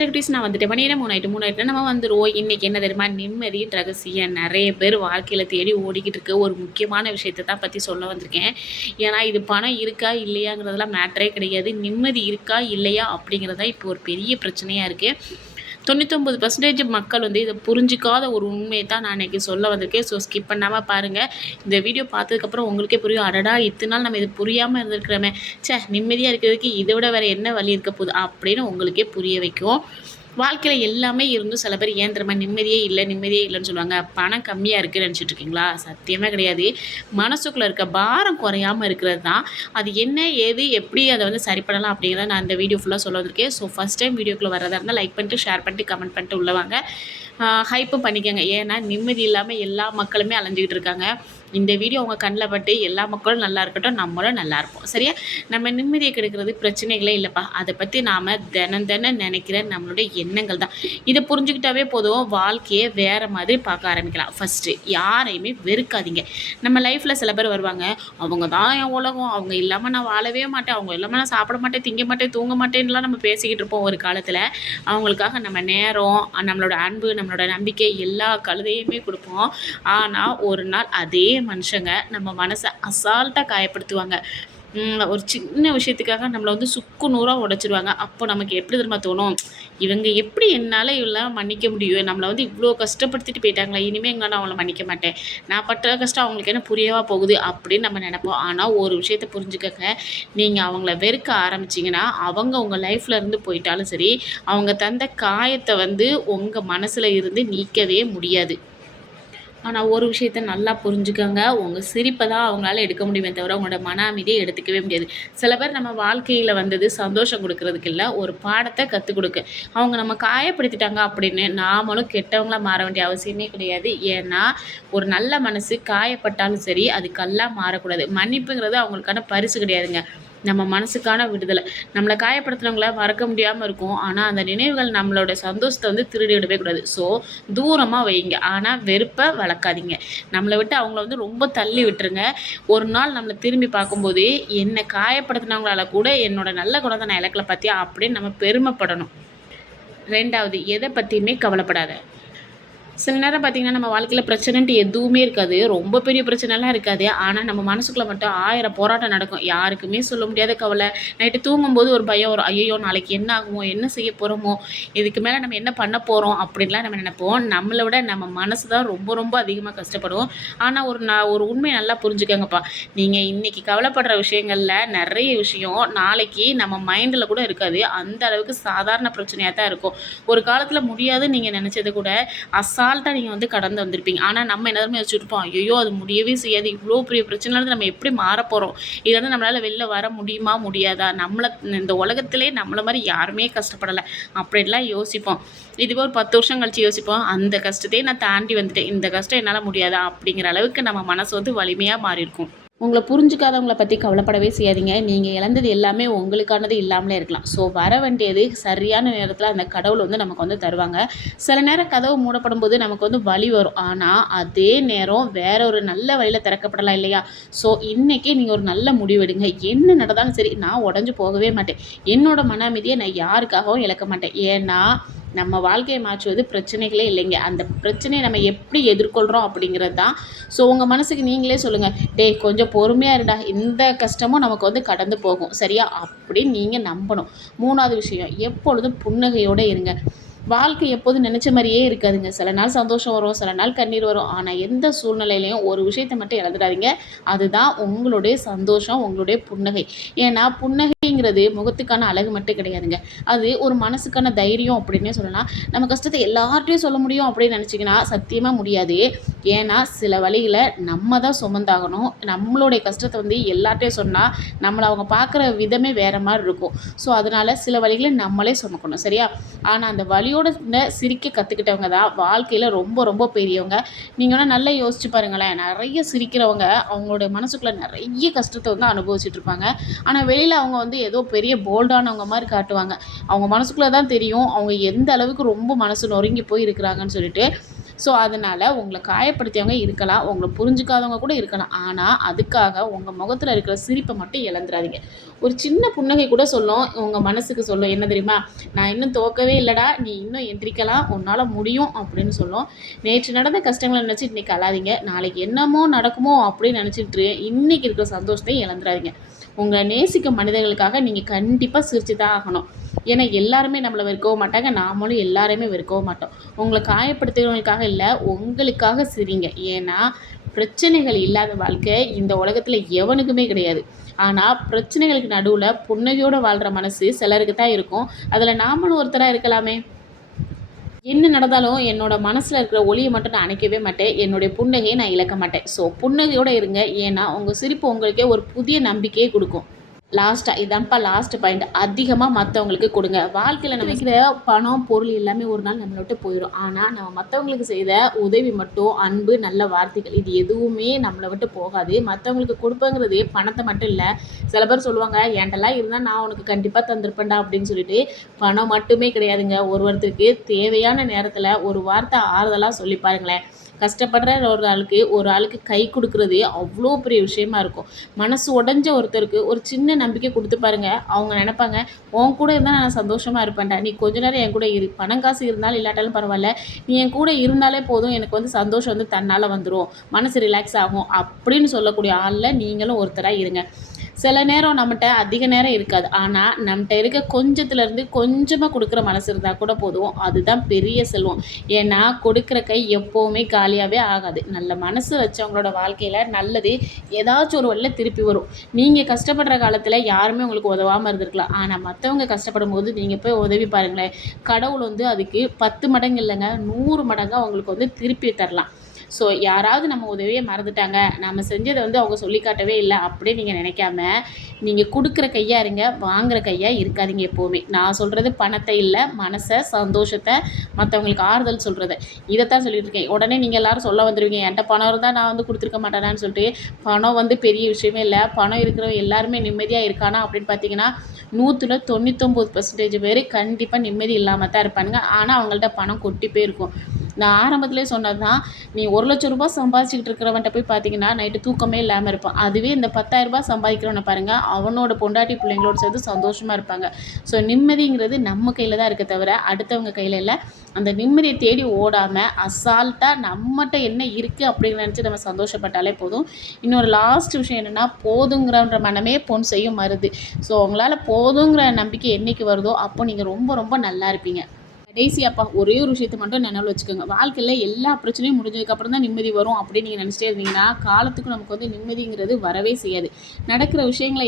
Activities நான் வந்துட்டேன். மணி என்ன 3 ஆயிட்டு நம்ம வந்துருவோம். இன்னைக்கு என்ன தெரியுமா? நிம்மதியின் ரகசியம். நெறைய பேர் வாழ்க்கையில தேடி ஓடிக்கிட்டு இருக்க ஒரு முக்கியமான விஷயத்த தான் பத்தி சொல்ல வந்திருக்கேன். ஏன்னா, இது பணம் இருக்கா, இல்லையாங்கிறதெல்லாம் மேட்டரே கிடையாது. நிம்மதி இருக்கா, இல்லையா அப்படிங்கிறது தான் இப்போ ஒரு பெரிய பிரச்சனையா இருக்கு. 99% மக்கள் வந்து இத புரிஞ்சுக்காத ஒரு உண்மைய தான் நான் இன்னைக்கு சொல்ல வந்திருக்கேன். ஸோ ஸ்கிப் பண்ணாம பாருங்க. இந்த வீடியோ பார்த்ததுக்கப்புறம் உங்களுக்கே புரியும். அடடா! இத்தன நாள் நம்ம இது புரியாம இருந்திருக்கிறோமே. நிம்மதியா இருக்கிறதுக்கு இத விட வேற என்ன வழி இருக்க போகுது? அப்படின்னு உங்களுக்கே புரிய வைக்கும். வாழ்க்கையில எல்லாமே இருந்தும் சில பேர் ஏன் தெரியுமா நிம்மதியே இல்லைன்னு சொல்லுவாங்க. பணம் கம்மியா இருக்குன்னு நினச்சிட்டு இருக்கீங்களா? சத்தியமே கிடையாது. மனசுக்குள்ள இருக்க பாரம் குறையாம இருக்கிறது தான். அது என்ன, ஏது, எப்படி அத வந்து சரி பண்ணலாம் அப்படிங்கிறத நான் இந்த வீடியோ ஃபுல்லா சொல்ல வந்திருக்கேன். ஸோ ஃபர்ஸ்ட் டைம் வீடியோக்குள்ள வரதா இருந்தா லைக் பண்ணிட்டு, ஷேர் பண்ணிட்டு, கமெண்ட் பண்ணிட்டு உள்ள வாங்க. ஹைப்பும் பண்ணிக்கங்க. ஏன்னா நிம்மதி இல்லாம எல்லா மக்களுமே அலைஞ்சுக்கிட்டு இருக்காங்க. இந்த வீடியோ உங்க கண்ல பட்டு எல்லா மக்களும் நல்லா இருக்கட்டும், நம்மளும் நல்லா இருப்போம். சரியா? நம்ம நிம்மதிய கெடுக்கிறது பிரச்சனைகளே இல்லப்பா. அத பத்தி நாம தினம் நினைக்கிற நம்மளுடைய எண்ணங்கள் தான். இத புரிஞ்சுக்கிட்டாவே போதும், வாழ்க்கைய வேற மாதிரி பார்க்க ஆரம்பிக்கலாம். ஃபர்ஸ்ட்டு யாரையுமே வெறுக்காதீங்க. நம்ம லைஃப்ல சில பேர் வருவாங்க. அவங்க தான் என் உலகம். அவங்க இல்லாம நான் வாழவே மாட்டேன். அவங்க இல்லாம நான் சாப்பிட மாட்டேன், திங்க மாட்டேன், தூங்க மாட்டேன்னுலாம் நம்ம பேசிக்கிட்டு இருப்போம் ஒரு காலத்துல. அவங்களுக்காக நம்ம நேரம், நம்மளோட அன்பு, நம்மளோட நம்பிக்கை எல்லா கழுதையுமே குடுப்போம். ஆனா ஒரு நாள் அதே மனுஷங்க நம்ம மனசை அசால்ட்டாக காயப்படுத்துவாங்க. ஒரு சின்ன விஷயத்துக்காக நம்மளை வந்து சுக்கு நூறாக உடைச்சிருவாங்க. அப்போ நமக்கு எப்படி தெரியுமா தோணும்? இவங்க எப்படி என்னால் இவ்வளோ மன்னிக்க முடியும்? நம்மளை வந்து இவ்வளோ கஷ்டப்படுத்திட்டு போயிட்டாங்களா, இனிமேல் எங்களால் அவங்கள மன்னிக்க மாட்டேன், நான் பட்ட கஷ்டம் அவங்களுக்கு என்ன புரியவா போகுது அப்படின்னு நம்ம நினைப்போம். ஆனால் ஒரு விஷயத்த புரிஞ்சுக்கங்க, நீங்கள் அவங்கள வெறுக்க ஆரம்பிச்சிங்கன்னா அவங்க உங்கள் லைஃப்பில் இருந்து போயிட்டாலும் சரி, அவங்க தந்த காயத்தை வந்து உங்கள் மனசில் இருந்து நீக்கவே முடியாது. ஆனால் ஒரு விஷயத்த நல்லா புரிஞ்சுக்கோங்க, உங்கள் சிரிப்பை தான் அவங்களால எடுக்க முடியுமே தவிர உங்களோட மன அமைதியை எடுத்துக்கவே முடியாது. சில பேர் நம்ம வாழ்க்கையில் வந்தது சந்தோஷம் கொடுக்கறதுக்கு இல்லை, ஒரு பாடத்தை கற்றுக் கொடுக்க. அவங்க நம்ம காயப்படுத்திட்டாங்க அப்படின்னு நாமளும் கெட்டவங்களாக மாற வேண்டிய அவசியமே கிடையாது. ஏன்னா ஒரு நல்ல மனசு காயப்பட்டாலும் சரி, அது கல்லாக மாறக்கூடாது. மன்னிப்புங்கிறது அவங்களுக்கான பரிசு கிடையாதுங்க, நம்ம மனசுக்கான விடுதலை. நம்மளை காயப்படுத்துனவங்கள மறக்க முடியாமல் இருக்கும். ஆனால் அந்த நினைவுகள் நம்மளோட சந்தோஷத்தை வந்து திருடிவிடவே கூடாது. ஸோ தூரமாக வைங்க. ஆனால் வெறுப்பை வளர்க்காதீங்க. நம்மளை விட்டு அவங்கள வந்து ரொம்ப தள்ளி விட்டுருங்க. ஒரு நாள் நம்மளை திரும்பி பார்க்கும்போது, என்னை காயப்படுத்தினவங்களால கூட என்னோட நல்ல குணத்தை நான் இழக்கல பார்த்தியா அப்படின்னு நம்ம பெருமைப்படணும். 2வது, எதை பற்றியுமே கவலைப்படாத. சில நேரம் பார்த்திங்கன்னா நம்ம வாழ்க்கையில் பிரச்சனைன்ட்டு எதுவுமே இருக்காது, ரொம்ப பெரிய பிரச்சனைலாம் இருக்காது. ஆனால் நம்ம மனசுக்குள்ளே மட்டும் 1000 போராட்டம் நடக்கும். யாருக்குமே சொல்ல முடியாத கவலை. நைட்டு தூங்கும்போது ஒரு பயம் வரும். ஐயோ நாளைக்கு என்ன ஆகுமோ, என்ன செய்ய போகிறோமோ, இதுக்கு மேலே நம்ம என்ன பண்ண போகிறோம் அப்படின்லாம் நம்ம நினைப்போம். நம்மளை விட நம்ம மனசு தான் ரொம்ப ரொம்ப அதிகமாக கஷ்டப்படும். ஆனால் ஒரு உண்மை நல்லா புரிஞ்சுக்கங்கப்பா. நீங்கள் இன்றைக்கி கவலைப்படுற விஷயங்களில் நிறைய விஷயம் நாளைக்கு நம்ம மைண்டில் கூட இருக்காது. அந்த அளவுக்கு சாதாரண பிரச்சனையாக தான் இருக்கும். ஒரு காலத்தில் முடியாதுன்னு நீங்கள் நினச்சது கூட அசால்ட்டாக நீங்கள் வந்து கடந்து வந்திருப்பீங்க. ஆனால் நம்ம என்ன தெரியுமா யோசிச்சுருப்போம்? ஐயோ அது முடியவே செய்யாது, இவ்வளோ பெரிய பிரச்சனைலேருந்து நம்ம எப்படி மாறப்போகிறோம், இதுலேருந்து நம்மளால் வெளில வர முடியுமா முடியாதா, நம்மளை இந்த உலகத்திலே நம்மளை மாதிரி யாருமே கஷ்டப்படலை அப்படின்லாம் யோசிப்போம். இதுவே ஒரு 10 வருஷம் கழிச்சு யோசிப்போம், அந்த கஷ்டத்தையே நான் தாண்டி வந்துட்டேன், இந்த கஷ்டம் என்னால் முடியாதா அப்படிங்கிற அளவுக்கு நம்ம மனசு வந்து வலிமையாக மாறி இருக்கும். உங்களை புரிஞ்சுக்காதவங்கள பற்றி கவலைப்படவே செய்யாதீங்க. நீங்கள் இழந்தது எல்லாமே உங்களுக்கானது இல்லாமலே இருக்கலாம். ஸோ வர வேண்டியது சரியான நேரத்தில் அந்த கடவுள் வந்து நமக்கு வந்து தருவாங்க. சில நேரம் கதவு மூடப்படும்போது நமக்கு வந்து வலி வரும். ஆனால் அதே நேரம் வேற ஒரு நல்ல வழியில் திறக்கப்படலாம் இல்லையா? ஸோ இன்றைக்கி நீங்கள் ஒரு நல்ல முடிவு எடுங்க. என்ன நடந்தாலும் சரி, நான் உடஞ்சி போகவே மாட்டேன். என்னோட மன அமைதியை நான் யாருக்காகவும் இழக்க மாட்டேன். ஏன்னா நம்ம வாழ்க்கையை மாற்றுவது பிரச்சனைகளே இல்லைங்க, அந்த பிரச்சனையை நம்ம எப்படி எதிர்கொள்கிறோம் அப்படிங்கிறது தான். ஸோ உங்கள் மனசுக்கு நீங்களே சொல்லுங்கள், டேய் கொஞ்சம் பொறுமையாக இருடா, இந்த கஷ்டமும் நமக்கு வந்து கடந்து போகும் சரியா அப்படின்னு நீங்கள் நம்பணும். 3வது விஷயம், எப்பொழுதும் புன்னகையோடு இருங்க. வாழ்க்கை எப்போதும் நினச்ச மாதிரியே இருக்காதுங்க. சில நாள் சந்தோஷம் வரும், சில நாள் கண்ணீர் வரும். ஆனால் எந்த சூழ்நிலையிலையும் ஒரு விஷயத்தை மட்டும் இழந்துடாதீங்க, அதுதான் உங்களுடைய சந்தோஷம், உங்களுடைய புன்னகை. ஏன்னா புன்னகைங்கிறது முகத்துக்கான அழகு மட்டும் கிடையாதுங்க, அது ஒரு மனசுக்கான தைரியம் அப்படின்னே சொல்லலாம். நம்ம கஷ்டத்தை எல்லார்ட்டையும் சொல்ல முடியும் அப்படின்னு நினச்சிங்கன்னா சத்தியமாக முடியாது. ஏன்னா சில வழிகளை நம்ம தான் சுமந்தாகணும். நம்மளுடைய கஷ்டத்தை வந்து எல்லார்ட்டையும் சொன்னால் நம்மளை அவங்க பார்க்குற விதமே வேறு மாதிரி இருக்கும். ஸோ அதனால் சில வழிகளை நம்மளே சுமக்கணும் சரியா? ஆனால் அந்த வழியோட சிரிக்க கற்றுக்கிட்டவங்க தான் வாழ்க்கையில் ரொம்ப ரொம்ப பெரியவங்க. நீங்கள் வேணால் நல்லா யோசிச்சு பாருங்களேன், நிறைய சிரிக்கிறவங்க அவங்களோட மனசுக்குள்ளே நிறைய கஷ்டத்தை வந்து அனுபவிச்சுட்டு இருப்பாங்க. ஆனால் வெளியில் அவங்க வந்து ஏதோ பெரிய போல்டானவங்க மாதிரி காட்டுவாங்க. அவங்க மனசுக்குள்ளே தான் தெரியும் அவங்க எந்த அளவுக்கு ரொம்ப மனசு நொறுங்கி போய் இருக்கிறாங்கன்னு சொல்லிட்டு. ஸோ அதனால் உங்களை காயப்படுத்தியவங்க இருக்கலாம், உங்களை புரிஞ்சுக்காதவங்க கூட இருக்கலாம். ஆனால் அதுக்காக உங்கள் முகத்தில் இருக்கிற சிரிப்பை மட்டும் இழந்துடாதீங்க. ஒரு சின்ன புன்னகை கூட சொல்லும், உங்கள் மனசுக்கு சொல்லும். என்ன தெரியுமா? நான் இன்னும் தோக்கவே இல்லைடா, நீ இன்னும் எந்திரிக்கலாம், உன்னால் முடியும் அப்படின்னு சொல்லும். நேற்று நடந்த கஷ்டங்களை நினச்சி இன்றைக்கி அழாதீங்க. நாளைக்கு என்னமோ நடக்குமோ அப்படின்னு நினச்சிட்டு இன்றைக்கி இருக்கிற சந்தோஷத்தையும் இழந்துடாதீங்க. உங்களை நேசிக்கும் மனிதர்களுக்காக நீங்கள் கண்டிப்பாக சிரித்து தான் ஆகணும். ஏன்னா எல்லாருமே நம்மளை வெறுக்கவும் மாட்டாங்க, நாமளும் எல்லாருமே வெறுக்கவும் மாட்டோம். உங்களை காயப்படுத்துகிறவங்களுக்காக இல்லை, உங்களுக்காக சிரிங்க. ஏன்னா பிரச்சனைகள் இல்லாத வாழ்க்கை இந்த உலகத்தில் எவனுக்குமே கிடையாது. ஆனால் பிரச்சனைகளுக்கு நடுவில் புன்னகையோடு வாழ்கிற மனசு சிலருக்கு தான் இருக்கும். அதில் நாமளும் ஒருத்தராக இருக்கலாமே. என்ன நடந்தாலும் என்னோட மனசில் இருக்கிற ஒளியை மட்டும் நான் அணைக்கவே மாட்டேன். என்னுடைய புன்னகையை நான் இழக்க மாட்டேன். ஸோ புன்னகையோடு இருங்க. ஏன்னா உங்கள் சிரிப்பு உங்களுக்கே ஒரு புதிய நம்பிக்கையை கொடுக்கும். இதான்ப்பா லாஸ்ட் பாயிண்ட். அதிகமாக மற்றவங்களுக்கு கொடுங்க. வாழ்க்கையில் நம்ம வைக்கிற பணம் பொருள் எல்லாமே ஒரு நாள் நம்மளை விட்டு போயிடும். ஆனால் நம்ம மற்றவங்களுக்கு செய்த உதவி மட்டும், அன்பு, நல்ல வார்த்தைகள், இது எதுவுமே நம்மளை விட்டு போகாது. மற்றவங்களுக்கு கொடுப்பங்கிறது பணத்தை மட்டும் இல்லை. சில பேர் சொல்லுவாங்க, என்கிட்டலாம் இருந்தால் நான் உனக்கு கண்டிப்பாக தந்திருப்பேன்டா அப்படின்னு சொல்லிட்டு. பணம் மட்டுமே கிடையாதுங்க. ஒருத்தருக்கு தேவையான நேரத்தில் ஒரு வார்த்தை ஆறுதலாக சொல்லி பாருங்களேன். கஷ்டப்படுற ஒரு ஆளுக்கு கை கொடுக்குறது அவ்வளோ பெரிய விஷயமா இருக்கும். மனசு உடஞ்ச ஒருத்தருக்கு ஒரு சின்ன நம்பிக்கை கொடுத்து பாருங்க. அவங்க நினைப்பாங்க, உன் கூட இருந்தால் நான் சந்தோஷமாக இருப்பேன்டா, நீ கொஞ்ச நேரம் என் கூட இரு, பணம் காசு இருந்தாலும் இல்லாட்டாலும் பரவாயில்ல, நீ என் கூட இருந்தாலே போதும், எனக்கு சந்தோஷம் தன்னால் வந்துடும், மனசு ரிலாக்ஸ் ஆகும் அப்படின்னு சொல்லக்கூடிய ஆளில் நீங்களும் ஒருத்தராக இருங்க. சில நேரம் நம்மகிட்ட அதிக நேரம் இருக்காது. ஆனால் நம்மகிட்ட இருக்க கொஞ்சத்துலேருந்து கொஞ்சமாக கொடுக்குற மனசு இருந்தால் கூட போதும். அதுதான் பெரிய செல்வம். ஏன்னா கொடுக்குற கை எப்போவுமே காலியாகவே ஆகாது. நல்ல மனசு வச்சவங்களோட வாழ்க்கையில் நல்லது ஏதாச்சும் ஒரு வழியில் திருப்பி வரும். நீங்கள் கஷ்டப்படுற காலத்தில் யாருமே உங்களுக்கு உதவாமல் இருந்திருக்கலாம். ஆனால் மற்றவங்க கஷ்டப்படும் போது நீங்கள் போய் உதவி பாருங்களேன். கடவுள் அதுக்கு 10 மடங்கு இல்லைங்க, 100 மடங்காக அவங்களுக்கு திருப்பி தரலாம். ஸோ யாராவது நம்ம உதவியை மறந்துட்டாங்க, நம்ம செஞ்சதை அவங்க சொல்லி காட்டவே இல்லை அப்படின்னு நீங்கள் நினைக்காம, நீங்கள் கொடுக்குற கையாக இருங்க, வாங்குகிற கையாக இருக்காதீங்க எப்போவுமே. நான் சொல்கிறது பணத்தை இல்லை, மனசை, சந்தோஷத்தை, மற்றவங்களுக்கு ஆறுதல் சொல்கிறத, இதைத்தான் சொல்லிட்டு இருக்கேன். உடனே நீங்கள் எல்லோரும் சொல்ல வந்துடுவீங்க, என்கிட்ட பணம் இருந்தால் நான் கொடுத்துருக்க மாட்டேனான்னு சொல்லிட்டு. பணம் பெரிய விஷயமே இல்லை. பணம் இருக்கிறவங்க எல்லாருமே நிம்மதியாக இருக்கானா அப்படின்னு பார்த்தீங்கன்னா 100ல் 99% பேர் கண்டிப்பாக நிம்மதி இல்லாமல் தான் இருப்பானுங்க. ஆனால் அவங்கள்ட்ட பணம் கொட்டி போயிருக்கும். நான் ஆரம்பத்திலே சொன்னது தான், நீ 1,00,000 ரூபா சம்பாதிச்சுக்கிட்டு இருக்கிறவன்ட்ட போய் பார்த்தீங்கன்னா நைட்டு தூக்கமே இல்லாமல் இருப்பான். அதுவே இந்த 10,000 ரூபா சம்பாதிக்கிறவனை பாருங்கள், அவனோட பொண்டாட்டி பிள்ளைங்களோடு சேர்த்து சந்தோஷமாக இருப்பாங்க. ஸோ நிம்மதிங்கிறது நம்ம கையில் தான் இருக்க தவிர அடுத்தவங்க கையில் இல்லை. அந்த நிம்மதியை தேடி ஓடாமல் அசால்ட்டாக நம்மகிட்ட என்ன இருக்குது அப்படின்னு நினச்சி நம்ம சந்தோஷப்பட்டாலே போதும். இன்னொரு லாஸ்ட் விஷயம் என்னென்னா, போதுங்கிற மனமே பொன் செய்யும் மருது. ஸோ உங்களால் போதுங்கிற நம்பிக்கை என்றைக்கு வருதோ அப்போ நீங்கள் ரொம்ப ரொம்ப நல்லா இருப்பீங்க. கடைசியாப்பா ஒரே ஒரு விஷயத்தை மட்டும் நினைவில் வச்சுக்கோங்க. வாழ்க்கையில் எல்லா பிரச்சனையும் முடிஞ்சதுக்கப்புறம் தான் நிம்மதி வரும் அப்படின்னு நீங்கள் நினச்சிட்டே இருந்தீங்கன்னா காலத்துக்கு நமக்கு நிம்மதிங்கிறது வரவே செய்யாது. நடக்கிற விஷயங்களை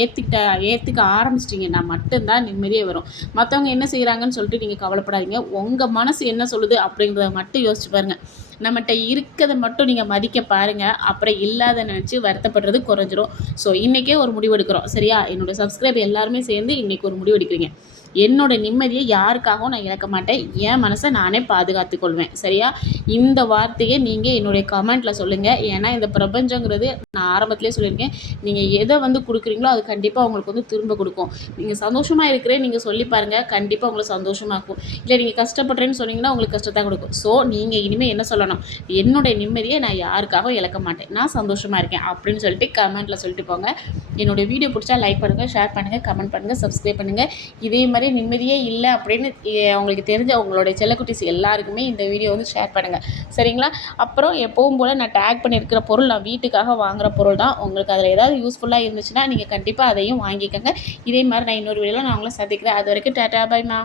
ஏற்றுக்க ஆரம்பிச்சிட்டிங்கன்னா மட்டும்தான் நிம்மதியே வரும். மற்றவங்க என்ன செய்கிறாங்கன்னு சொல்லிட்டு நீங்கள் கவலைப்படாதீங்க. உங்கள் மனசு என்ன சொல்லுது அப்படிங்கிறத மட்டும் யோசிச்சு பாருங்கள். நம்மகிட்ட இருக்கிறத மட்டும் நீங்கள் மதிக்க பாருங்கள். அப்புறம் இல்லாத நினச்சி வருத்தப்படுறது குறைஞ்சிரும். ஸோ இன்றைக்கே ஒரு முடிவு எடுக்கிறோம், சரியா? என்னோடய சப்ஸ்கிரைப் எல்லாருமே சேர்ந்து இன்றைக்கி ஒரு முடிவு எடுக்கிறீங்க. என்னோடய நிம்மதியை யாருக்காகவும் நான் இழக்க மாட்டேன். என் மனசை நானே பாதுகாத்துக்கொள்வேன், சரியா? இந்த வார்த்தையை நீங்கள் என்னுடைய கமெண்ட்டில் சொல்லுங்கள். ஏன்னா இந்த பிரபஞ்சங்கிறது நான் ஆரம்பத்திலே சொல்லியிருக்கேன், நீங்கள் எதை கொடுக்குறீங்களோ அது கண்டிப்பாக உங்களுக்கு திரும்ப கொடுக்கும். நீங்கள் சந்தோஷமாக இருக்கிறேன் நீங்கள் சொல்லி பாருங்கள், கண்டிப்பாக உங்களுக்கு சந்தோஷமாக இருக்கும். இல்லை நீங்கள் கஷ்டப்படுறேன்னு சொன்னீங்கன்னா உங்களுக்கு கஷ்டத்தை கொடுக்கும். ஸோ நீங்கள் இனிமேல் என்ன சொல்லணும், என்னுடைய நிம்மதியை நான் யாருக்காகவும் இழக்க மாட்டேன், நான் சந்தோஷமாக இருக்கேன் அப்படின்னு சொல்லிட்டு கமெண்ட்டில் சொல்லிட்டு போங்க. என்னோடய வீடியோ பிடிச்சா லைக் பண்ணுங்கள், ஷேர் பண்ணுங்கள், கமெண்ட் பண்ணுங்கள், சப்ஸ்கிரைப் பண்ணுங்கள். இதே மாதிரி நிம்மதியே இல்லை அப்படின்னு உங்களுக்கு தெரிஞ்ச உங்களுடைய செல்லக்குட்டிஸ் எல்லாருக்குமே இந்த வீடியோ ஷேர் பண்ணுங்கள், சரிங்களா? அப்புறம் எப்பவும் போல் நான் டேக் பண்ணியிருக்கிற பொருள் நான் வீட்டுக்காக வாங்குகிற பொருள் தான். உங்களுக்கு அதில் ஏதாவது யூஸ்ஃபுல்லாக இருந்துச்சுன்னா நீங்கள் கண்டிப்பாக அதையும் வாங்கிக்கோங்க. இதே மாதிரி நான் இன்னொரு வீடியோவில் நான் உங்களை சந்திக்கிறேன். அது வரைக்கும் டாடா, பைமா.